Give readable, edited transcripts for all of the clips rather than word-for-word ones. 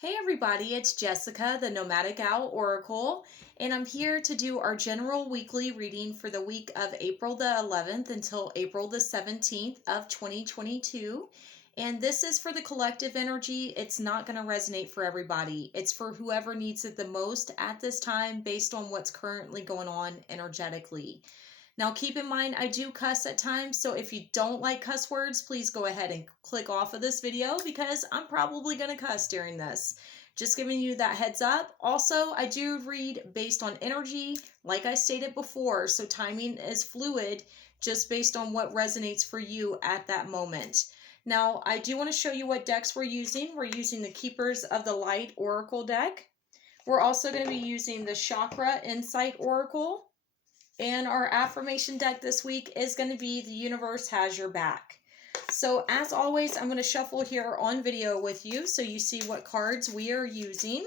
Hey everybody, it's Jessica, the Nomadic Owl Oracle, and I'm here to do our general weekly reading for the week of April the 11th until April the 17th of 2022. And this is for the collective energy. It's not going to resonate for everybody. It's for whoever needs it the most at this time based on what's currently going on energetically. Now, keep in mind, I do cuss at times, so if you don't like cuss words, please go ahead and click off of this video because I'm probably going to cuss during this. Just giving you that heads up. Also, I do read based on energy, like I stated before, so timing is fluid just based on what resonates for you at that moment. Now, I do want to show you what decks we're using. We're using the Keepers of the Light Oracle deck. We're also going to be using the Chakra Insight Oracle. And our affirmation deck this week is going to be The Universe Has Your Back. So as always, I'm going to shuffle here on video with you so you see what cards we are using.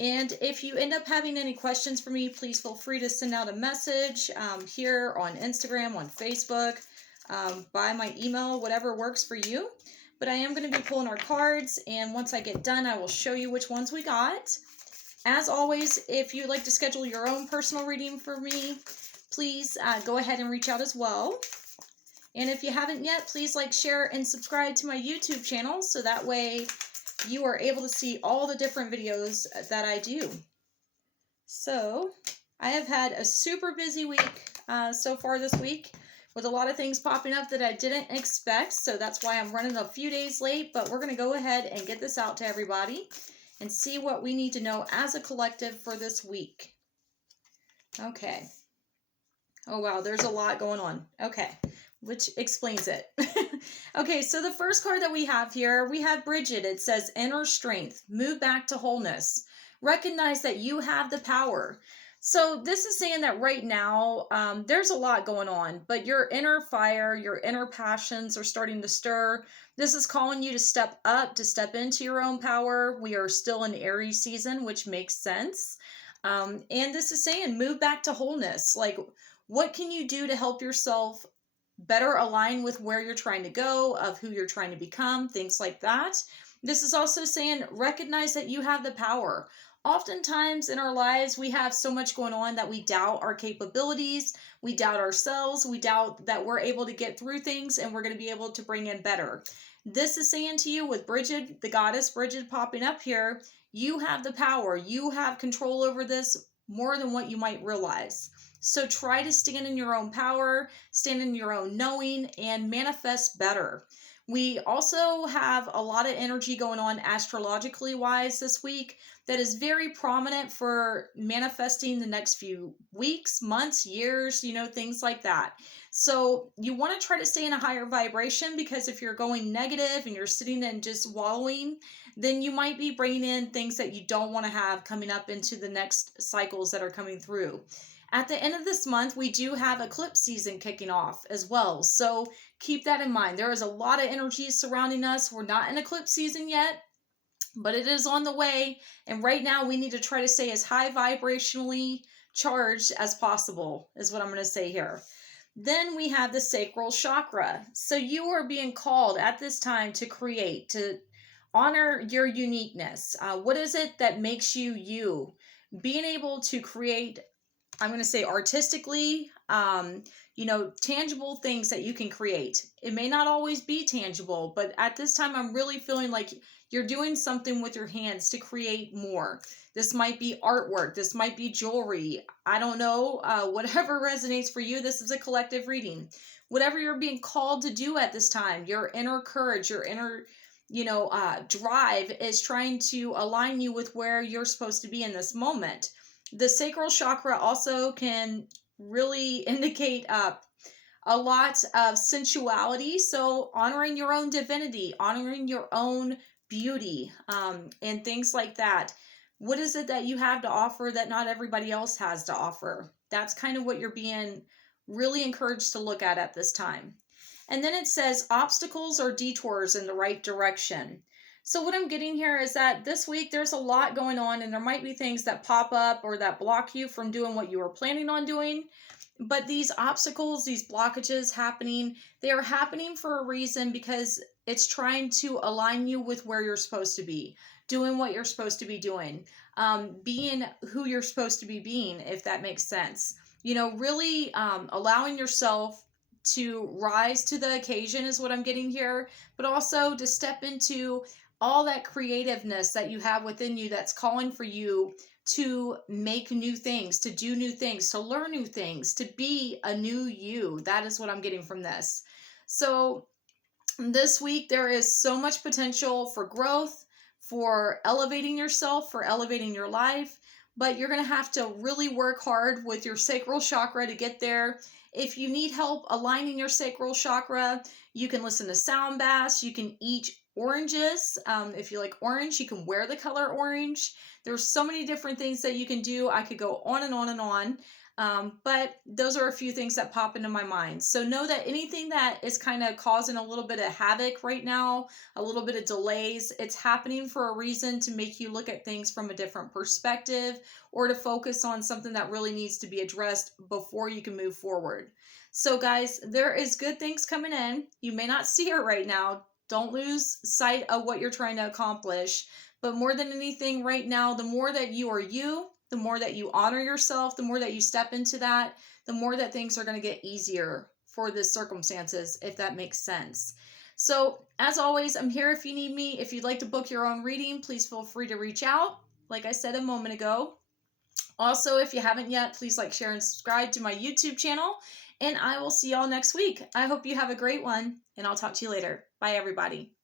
And if you end up having any questions for me, please feel free to send out a message here on Instagram, on Facebook, by my email, whatever works for you. But I am going to be pulling our cards, and once I get done, I will show you which ones we got. As always, if you'd like to schedule your own personal reading for me, please go ahead and reach out as well. And if you haven't yet, please like, share, and subscribe to my YouTube channel so that way you are able to see all the different videos that I do. So, I have had a super busy week so far this week with a lot of things popping up that I didn't expect. So that's why I'm running a few days late, but we're going to go ahead and get this out to everybody and see what we need to know as a collective for this week. Okay. Oh, wow, there's a lot going on. Okay, which explains it. Okay, so the first card that we have here, we have Bridget. It says, inner strength, move back to wholeness. Recognize that you have the power. So this is saying that right now, there's a lot going on, but your inner fire, your inner passions are starting to stir. This is calling you to step up, to step into your own power. We are still in Aries season, which makes sense. And this is saying move back to wholeness. Like, what can you do to help yourself better align with where you're trying to go, of who you're trying to become, things like that. This is also saying recognize that you have the power. Oftentimes in our lives, we have so much going on that we doubt our capabilities, we doubt ourselves, we doubt that we're able to get through things and we're going to be able to bring in better. This is saying to you with Bridget, the goddess Bridget popping up here, you have the power. You have control over this more than what you might realize. So try to stand in your own power, stand in your own knowing, and manifest better. We also have a lot of energy going on astrologically wise this week that is very prominent for manifesting the next few weeks, months, years, things like that. So you want to try to stay in a higher vibration, because if you're going negative and you're sitting and just wallowing, then you might be bringing in things that you don't want to have coming up into the next cycles that are coming through. At the end of this month, we do have eclipse season kicking off as well. So keep that in mind. There is a lot of energy surrounding us. We're not in eclipse season yet, but it is on the way. And right now we need to try to stay as high vibrationally charged as possible, is what I'm going to say here. Then we have the sacral chakra. So you are being called at this time to create, to honor your uniqueness. What is it that makes you you? Being able to create, I'm going to say artistically, tangible things that you can create. It may not always be tangible, but at this time, I'm really feeling like you're doing something with your hands to create more. This might be artwork. This might be jewelry. I don't know. Whatever resonates for you. This is a collective reading. Whatever you're being called to do at this time, your inner courage, your inner drive is trying to align you with where you're supposed to be in this moment. The sacral chakra also can really indicate a lot of sensuality. So honoring your own divinity, honoring your own beauty, and things like that. What is it that you have to offer that not everybody else has to offer? That's kind of what you're being really encouraged to look at this time. And then it says obstacles or detours in the right direction. So what I'm getting here is that this week there's a lot going on, and there might be things that pop up or that block you from doing what you were planning on doing. But these obstacles, these blockages happening, they are happening for a reason, because it's trying to align you with where you're supposed to be, doing what you're supposed to be doing, being who you're supposed to be being, if that makes sense. Really allowing yourself to rise to the occasion is what I'm getting here, but also to step into all that creativeness that you have within you that's calling for you to make new things, to do new things, to learn new things, to be a new you. That is what I'm getting from this. So, this week, there is so much potential for growth, for elevating yourself, for elevating your life, but you're going to have to really work hard with your sacral chakra to get there. If you need help aligning your sacral chakra, you can listen to sound baths, you can eat oranges. If you like orange, you can wear the color orange. There's so many different things that you can do. I could go on and on and on. But those are a few things that pop into my mind. So know that anything that is kind of causing a little bit of havoc right now, a little bit of delays, it's happening for a reason, to make you look at things from a different perspective, or to focus on something that really needs to be addressed before you can move forward. So guys, there is good things coming in. You may not see it right now. Don't lose sight of what you're trying to accomplish. But more than anything right now, the more that you are you, the more that you honor yourself, the more that you step into that, the more that things are going to get easier for the circumstances, if that makes sense. So, as always, I'm here if you need me. If you'd like to book your own reading, please feel free to reach out, like I said a moment ago. Also, if you haven't yet, please like, share, and subscribe to my YouTube channel. And I will see y'all next week. I hope you have a great one, and I'll talk to you later. Bye, everybody.